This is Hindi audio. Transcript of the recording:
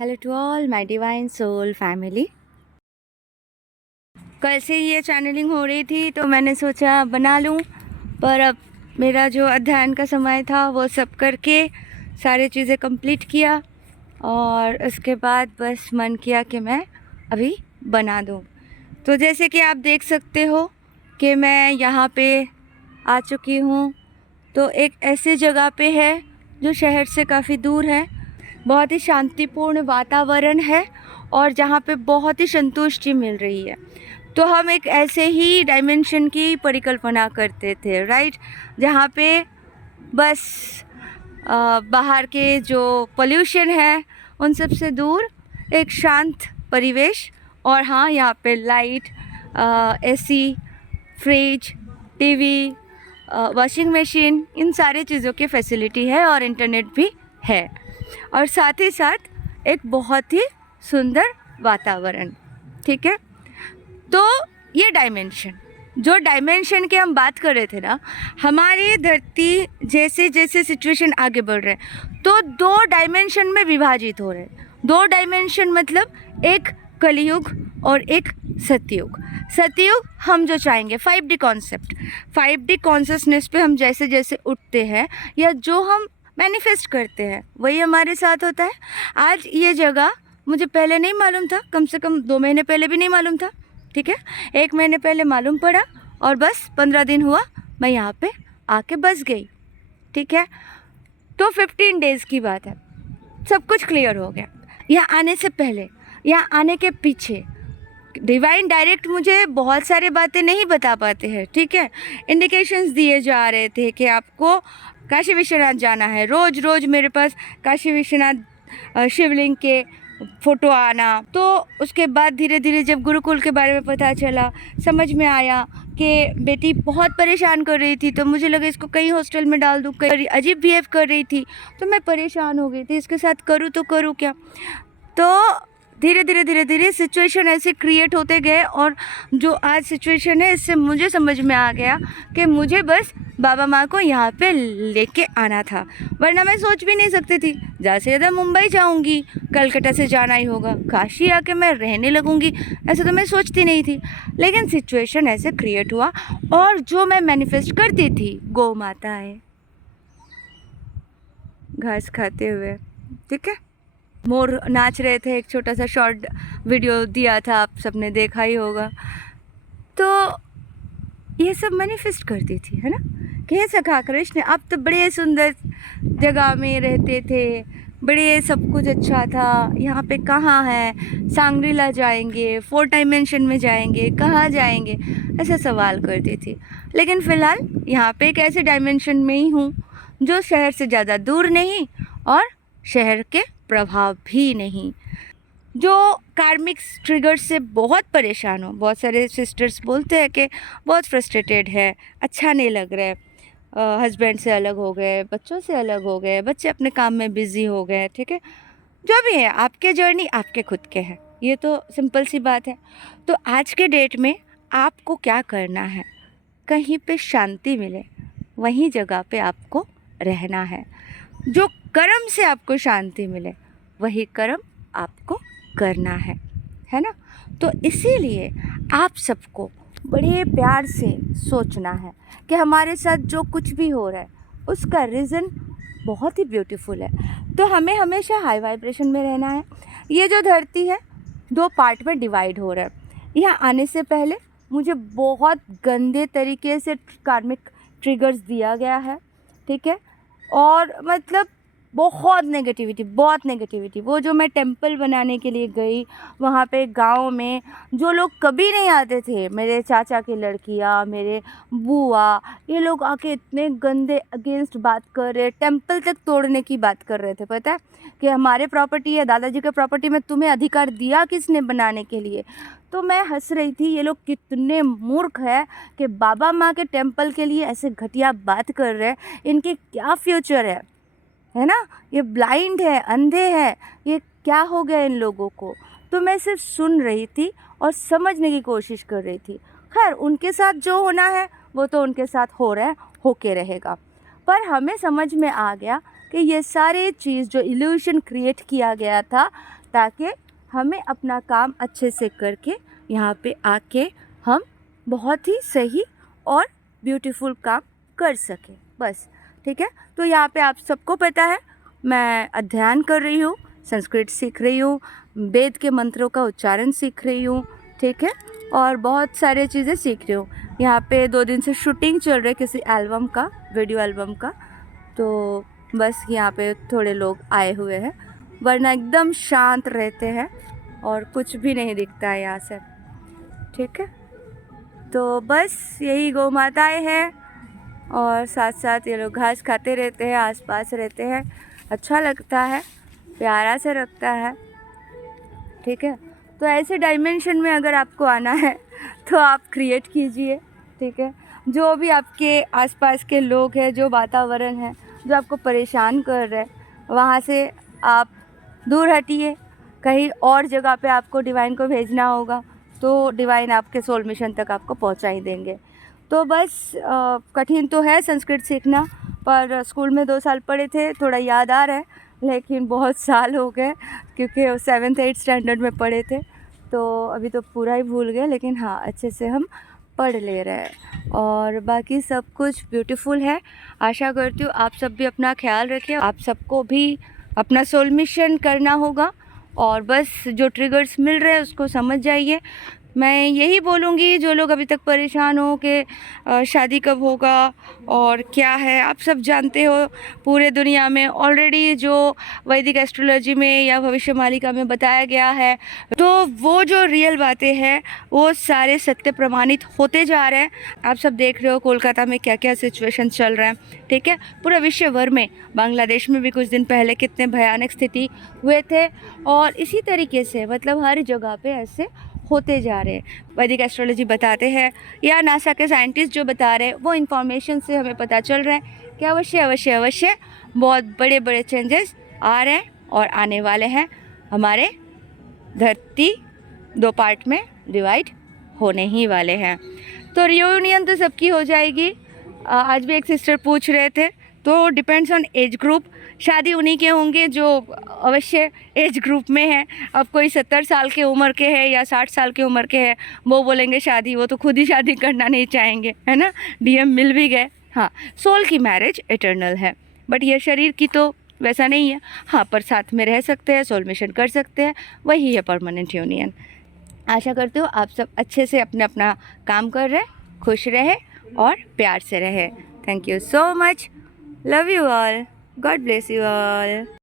Hello to all my divine soul family. कल से ये चैनलिंग हो रही थी तो मैंने सोचा बना लूँ, पर अब मेरा जो अध्ययन का समय था वो सब करके सारी चीज़ें कंप्लीट किया और उसके बाद बस मन किया कि मैं अभी बना दूँ। तो जैसे कि आप देख सकते हो कि मैं यहाँ पे आ चुकी हूँ। तो एक ऐसी जगह पे है जो शहर से काफ़ी दूर है, बहुत ही शांतिपूर्ण वातावरण है और जहाँ पे बहुत ही संतुष्टि मिल रही है। तो हम एक ऐसे ही डायमेंशन की परिकल्पना करते थे, राइट, जहाँ पे बस बाहर के जो पोल्यूशन है उन सब से दूर एक शांत परिवेश, और हाँ, यहाँ पे light, AC, fridge, TV, washing machine, इन सारी चीज़ों की फैसिलिटी है और इंटरनेट भी है, और साथ ही साथ एक बहुत ही सुंदर वातावरण। ठीक है, तो ये डायमेंशन, जो डायमेंशन की हम बात कर रहे थे ना, हमारी धरती जैसे जैसे सिचुएशन आगे बढ़ रहे हैं तो दो डायमेंशन में विभाजित हो रहे हैं। दो डायमेंशन मतलब एक कलयुग और एक सतयुग। सतयुग हम जो चाहेंगे 5D कॉन्सेप्ट, 5D कॉन्शियसनेस पे हम जैसे जैसे उठते हैं या जो हम मैनिफेस्ट करते हैं वही हमारे साथ होता है। आज ये जगह मुझे पहले नहीं मालूम था, कम से कम 2 महीने पहले भी नहीं मालूम था। ठीक है, 1 महीने पहले मालूम पड़ा और बस 15 दिन हुआ मैं यहाँ पे आके बस गई। ठीक है, तो 15 डेज़ की बात है, सब कुछ क्लियर हो गया। यहाँ आने से पहले, यहाँ आने के पीछे डिवाइन डायरेक्ट मुझे बहुत सारी बातें नहीं बता पाते हैं। ठीक है, इंडिकेशंस दिए जा रहे थे कि आपको काशी विश्वनाथ जाना है। रोज़ रोज़ मेरे पास काशी विश्वनाथ शिवलिंग के फ़ोटो आना। तो उसके बाद धीरे धीरे जब गुरुकुल के बारे में पता चला, समझ में आया कि बेटी बहुत परेशान कर रही थी, तो मुझे लगा इसको कहीं हॉस्टल में डाल दूँ, कहीं अजीब बिहेव कर रही थी, तो मैं परेशान हो गई थी इसके साथ, करूँ तो करूँ क्या। तो धीरे धीरे सिचुएशन ऐसे क्रिएट होते गए और जो आज सिचुएशन है इससे मुझे समझ में आ गया कि मुझे बस बाबा माँ को यहाँ पे लेके आना था, वरना मैं सोच भी नहीं सकती थी। ज़्यादा से ज़्यादा मुंबई जाऊँगी, कलकत्ता से जाना ही होगा, काशी आके मैं रहने लगूँगी, ऐसे तो मैं सोचती नहीं थी। लेकिन सिचुएशन ऐसे क्रिएट हुआ और जो मैं मैनिफेस्ट करती थी, गौ माता है घास खाते हुए, ठीक है, मोर नाच रहे थे, एक छोटा सा शॉर्ट वीडियो दिया था, आप सबने देखा ही होगा। तो ये सब मैनिफेस्ट करती थी, है ना, कि हे सखा कृष्ण, आप तो बड़े सुंदर जगह में रहते थे, बड़े सब कुछ अच्छा था, यहाँ पे कहाँ है, सांग्रीला जाएंगे, 4 डायमेंशन में जाएंगे, कहाँ जाएंगे, ऐसे सवाल करती थी। लेकिन फ़िलहाल यहाँ पे एक ऐसे डायमेंशन में ही हूँ जो शहर से ज़्यादा दूर नहीं और शहर के प्रभाव भी नहीं, जो कार्मिक ट्रिगर से बहुत परेशान हो। बहुत सारे सिस्टर्स बोलते हैं कि बहुत फ्रस्ट्रेटेड है, अच्छा नहीं लग रहा है, हस्बैंड से अलग हो गए, बच्चों से अलग हो गए, बच्चे अपने काम में बिज़ी हो गए। ठीक है, जो भी है, आपके जर्नी आपके खुद के हैं, ये तो सिंपल सी बात है। तो आज के डेट में आपको क्या करना है, कहीं पे शांति मिले वहीं जगह पे आपको रहना है। जो कर्म से आपको शांति मिले वही कर्म आपको करना है ना। तो इसीलिए आप सबको बड़े प्यार से सोचना है कि हमारे साथ जो कुछ भी हो रहा है उसका रीज़न बहुत ही ब्यूटीफुल है। तो हमें हमेशा हाई वाइब्रेशन में रहना है। ये जो धरती है 2 पार्ट में डिवाइड हो रहा है। यहाँ आने से पहले मुझे बहुत गंदे तरीके से कार्मिक ट्रिगर्स दिया गया है, ठीक है, और मतलब बहुत नेगेटिविटी। वो जो मैं टेंपल बनाने के लिए गई, वहाँ पे गांव में जो लोग कभी नहीं आते थे, मेरे चाचा की लड़कियाँ, मेरे बुआ, ये लोग आके इतने गंदे अगेंस्ट बात कर रहे, टेंपल तक तोड़ने की बात कर रहे थे। पता है कि हमारे प्रॉपर्टी है, दादाजी के प्रॉपर्टी में तुम्हें अधिकार दिया किसने बनाने के लिए। तो मैं हंस रही थी, ये लोग कितने मूर्ख है कि बाबा माँ के टेंपल के लिए ऐसे घटिया बात कर रहे हैं, इनके क्या फ्यूचर है ना, ये ब्लाइंड है, अंधे हैं, ये क्या हो गया इन लोगों को। तो मैं सिर्फ सुन रही थी और समझने की कोशिश कर रही थी। खैर, उनके साथ जो होना है वो तो उनके साथ हो रहा है, होके रहेगा। पर हमें समझ में आ गया कि ये सारे चीज़ जो इल्यूशन क्रिएट किया गया था ताकि हमें अपना काम अच्छे से करके यहाँ पे आके हम बहुत ही सही और ब्यूटीफुल काम कर सकें, बस। ठीक है, तो यहाँ पे आप सबको पता है मैं अध्ययन कर रही हूँ, संस्कृत सीख रही हूँ, वेद के मंत्रों का उच्चारण सीख रही हूँ। ठीक है, और बहुत सारे चीज़ें सीख रही हूँ। यहाँ पे 2 दिन से शूटिंग चल रही है किसी एल्बम का, वीडियो एल्बम का, तो बस यहाँ पे थोड़े लोग आए हुए हैं, वरना एकदम शांत रहते हैं और कुछ भी नहीं दिखता है यहाँ से। ठीक है, तो बस यही गौ माताएँ हैं और साथ साथ ये लोग घास खाते रहते हैं, आसपास रहते हैं, अच्छा लगता है, प्यारा से रखता है। ठीक है, तो ऐसे डायमेंशन में अगर आपको आना है तो आप क्रिएट कीजिए। ठीक है, जो भी आपके आसपास के लोग हैं, जो वातावरण है जो आपको परेशान कर रहे हैं, वहाँ से आप दूर हटिए। कहीं और जगह पे आपको डिवाइन को भेजना होगा तो डिवाइन आपके सोल मिशन तक आपको पहुँचा ही देंगे। तो बस कठिन तो है संस्कृत सीखना, पर स्कूल में 2 साल पढ़े थे, थोड़ा याद आ रहा है, लेकिन बहुत साल हो गए क्योंकि 7th-8th स्टैंडर्ड में पढ़े थे, तो अभी तो पूरा ही भूल गए। लेकिन हाँ, अच्छे से हम पढ़ ले रहे हैं और बाकी सब कुछ ब्यूटीफुल है। आशा करती हूँ आप सब भी अपना ख्याल रखें। आप सबको भी अपना सोल मिशन करना होगा और बस जो ट्रिगर्स मिल रहे हैं उसको समझ जाइए। मैं यही बोलूँगी, जो लोग अभी तक परेशान हो कि शादी कब होगा और क्या है, आप सब जानते हो पूरे दुनिया में ऑलरेडी जो वैदिक एस्ट्रोलॉजी में या भविष्यवाणी में बताया गया है, तो वो जो रियल बातें हैं वो सारे सत्य प्रमाणित होते जा रहे हैं। आप सब देख रहे हो कोलकाता में क्या क्या सिचुएशन चल रहा है। ठीक है, पूरा विश्व भर में, बांग्लादेश में भी कुछ दिन पहले कितने भयानक स्थिति हुए थे, और इसी तरीके से मतलब हर जगह पे ऐसे होते जा रहे हैं। वैदिक एस्ट्रोलॉजी बताते हैं या नासा के साइंटिस्ट जो बता रहे हैं, वो इन्फॉर्मेशन से हमें पता चल रहा है कि अवश्य बहुत बड़े बड़े चेंजेस आ रहे हैं और आने वाले हैं। हमारे धरती 2 पार्ट में डिवाइड होने ही वाले हैं, तो रियूनियन तो सबकी हो जाएगी। आज भी एक सिस्टर पूछ रहे थे, तो डिपेंड्स ऑन एज ग्रुप। शादी उन्हीं के होंगे जो अवश्य एज ग्रुप में है। अब कोई 70 साल के उम्र के है या 60 साल की उम्र के है, वो बोलेंगे शादी, वो तो खुद ही शादी करना नहीं चाहेंगे, है ना। डीएम मिल भी गए। हाँ, सोल की मैरिज इटर्नल है, बट ये शरीर की तो वैसा नहीं है। हाँ, पर साथ में रह सकते हैं, सोल मिशन कर सकते हैं, वही है परमानेंट यूनियन। आशा करती हूँ आप सब अच्छे से अपना काम कर रहे, खुश रहे और प्यार से रहे। Thank you so much, love you all, God bless you all.